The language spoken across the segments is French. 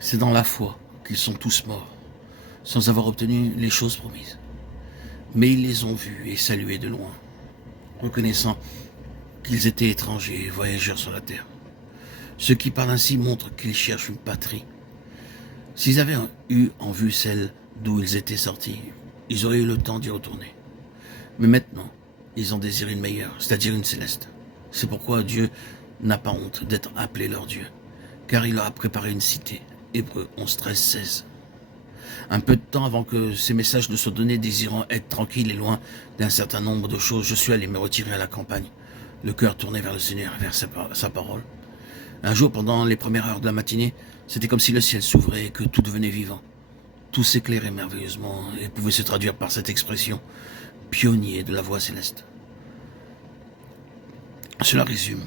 C'est dans la foi qu'ils sont tous morts, sans avoir obtenu les choses promises. Mais ils les ont vus et salués de loin, reconnaissant qu'ils étaient étrangers et voyageurs sur la terre. Ce qui parle ainsi montre qu'ils cherchent une patrie. S'ils avaient eu en vue celle d'où ils étaient sortis, ils auraient eu le temps d'y retourner. Mais maintenant, ils ont désiré une meilleure, c'est-à-dire une céleste. C'est pourquoi Dieu n'a pas honte d'être appelé leur Dieu, car il leur a préparé une cité. Hébreux 11, 13, 16. Un peu de temps avant que ces messages ne soient donnés, désirant être tranquille et loin d'un certain nombre de choses, je suis allé me retirer à la campagne, le cœur tourné vers le Seigneur, vers sa parole. Un jour, pendant les premières heures de la matinée, c'était comme si le ciel s'ouvrait et que tout devenait vivant. Tout s'éclairait merveilleusement et pouvait se traduire par cette expression, pionnier de la voix céleste. Cela résume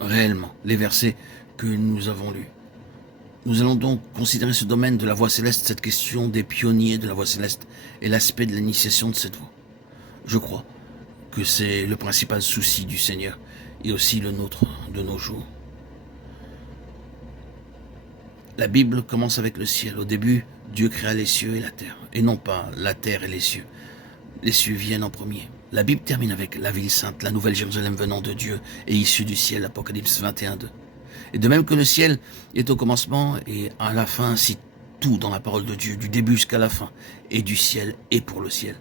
réellement les versets que nous avons lus. Nous allons donc considérer ce domaine de la voie céleste, cette question des pionniers de la voie céleste et l'aspect de l'initiation de cette voie. Je crois que c'est le principal souci du Seigneur et aussi le nôtre de nos jours. La Bible commence avec le ciel. Au début, Dieu créa les cieux et la terre, et non pas la terre et les cieux. Les cieux viennent en premier. La Bible termine avec la ville sainte, la nouvelle Jérusalem venant de Dieu et issue du ciel, Apocalypse 21:2. Et de même que le ciel est au commencement et à la fin, ainsi tout dans la parole de Dieu, du début jusqu'à la fin, est du ciel et pour le ciel.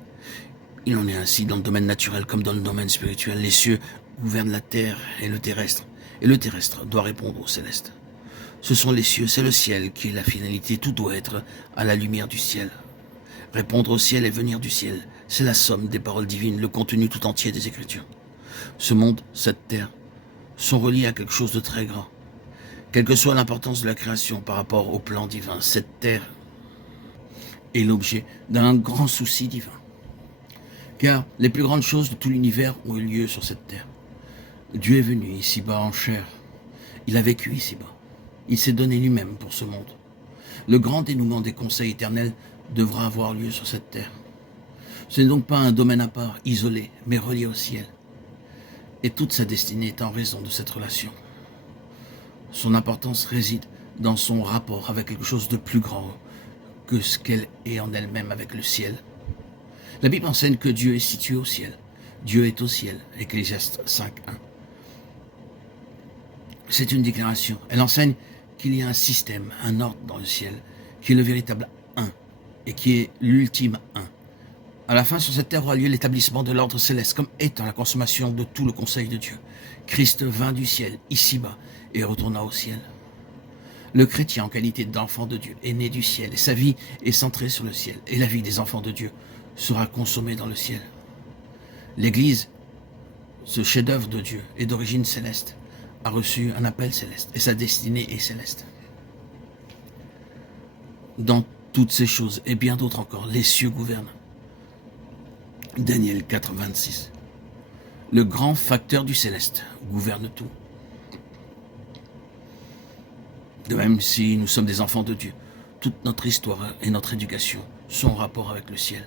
Il en est ainsi dans le domaine naturel comme dans le domaine spirituel. Les cieux gouvernent la terre et le terrestre doit répondre au céleste. Ce sont les cieux, c'est le ciel qui est la finalité, tout doit être à la lumière du ciel. Répondre au ciel et venir du ciel, c'est la somme des paroles divines, le contenu tout entier des Écritures. Ce monde, cette terre, sont reliés à quelque chose de très grand. Quelle que soit l'importance de la création par rapport au plan divin, cette terre est l'objet d'un grand souci divin. Car les plus grandes choses de tout l'univers ont eu lieu sur cette terre. Dieu est venu ici-bas en chair. Il a vécu ici-bas. Il s'est donné lui-même pour ce monde. Le grand dénouement des conseils éternels devra avoir lieu sur cette terre. Ce n'est donc pas un domaine à part, isolé, mais relié au ciel. Et toute sa destinée est en raison de cette relation. Son importance réside dans son rapport avec quelque chose de plus grand que ce qu'elle est en elle-même avec le ciel. La Bible enseigne que Dieu est situé au ciel. Dieu est au ciel, Ecclésiaste 5:1. C'est une déclaration. Elle enseigne qu'il y a un système, un ordre dans le ciel, qui est le véritable un, et qui est l'ultime un. À la fin, sur cette terre aura lieu l'établissement de l'ordre céleste, comme étant la consommation de tout le conseil de Dieu. Christ vint du ciel, ici-bas, et retourna au ciel. Le chrétien, en qualité d'enfant de Dieu, est né du ciel, et sa vie est centrée sur le ciel, et la vie des enfants de Dieu sera consommée dans le ciel. L'Église, ce chef-d'œuvre de Dieu, est d'origine céleste, a reçu un appel céleste, et sa destinée est céleste. Dans toutes ces choses, et bien d'autres encore, les cieux gouvernent. Daniel 4, 26. Le grand facteur du céleste gouverne tout. De même, si nous sommes des enfants de Dieu, toute notre histoire et notre éducation sont en rapport avec le ciel.